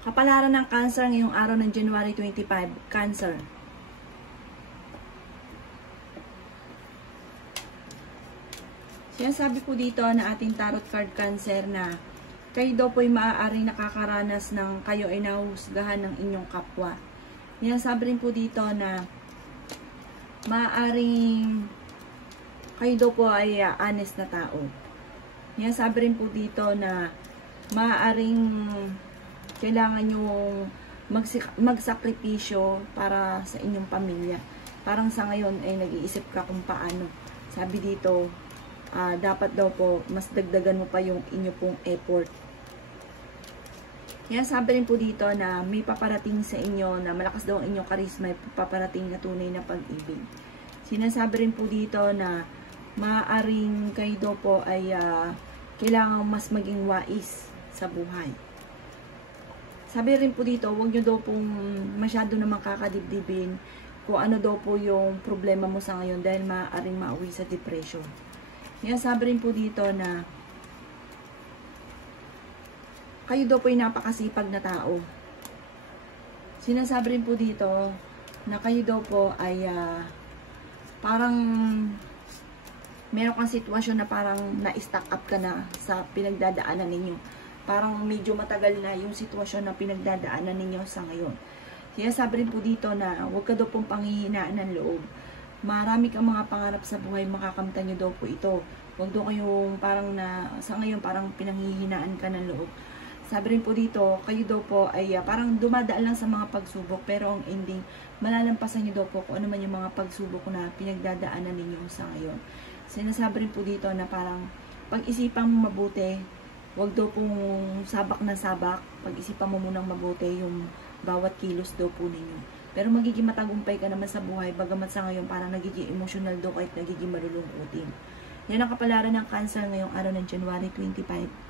Kapalaran ng Cancer ngayong araw ng January 25. Cancer. Sinasabi po dito na ating tarot card Cancer na kayo daw po ay maaaring nakakaranas ng kayo ay nahusgahan ng inyong kapwa. Sinasabi rin po dito na maaaring kayo daw po ay honest na tao. Sinasabi rin po dito na maaaring kailangan yung magsakripisyo para sa inyong pamilya. Parang sa ngayon ay nag-iisip ka kung paano. Sabi dito, dapat daw po mas dagdagan mo pa yung inyo pong effort. Kaya sabi rin po dito na may paparating sa inyo na malakas daw ang inyong karisma, may paparating na tunay na pag-ibig. Sinasabi rin po dito na maaaring kayo daw po ay kailangan mas maging wais sa buhay. Sabi rin po dito, huwag nyo daw pong masyado naman kakadibdibin kung ano daw po yung problema mo sa ngayon dahil maaaring mauwi sa depression. Kaya sabi rin po dito na kayo daw po ay napakasipag na tao. Sinasabi rin po dito na kayo daw po ay parang meron kang sitwasyon na parang na-stack up ka na sa pinagdadaanan ninyo. Parang medyo matagal na yung sitwasyon na pinagdadaanan ninyo sa ngayon. Kaya sabi rin po dito na huwag ka daw pong panghihinaan ng loob. Marami kang mga pangarap sa buhay, makakamtan nyo daw po ito. Huwag daw kayong parang sa ngayon parang pinanghihinaan ka ng loob. Sabi rin po dito, kayo daw po ay parang dumadaan lang sa mga pagsubok, pero ang ending, malalampasan nyo daw po kung ano man yung mga pagsubok na pinagdadaanan ninyo sa ngayon. Sinasabi rin po dito na parang pag-isipan mo mabuti, huwag daw pong sabak na sabak, pag-isipan mo munang mabuti yung bawat kilos daw po ninyo. Pero magiging matagumpay ka naman sa buhay, bagamat sa ngayon parang nagiging emotional daw kahit nagiging malulungkutin. Yan ang kapalaran ng Cancer ngayong araw ng January 25.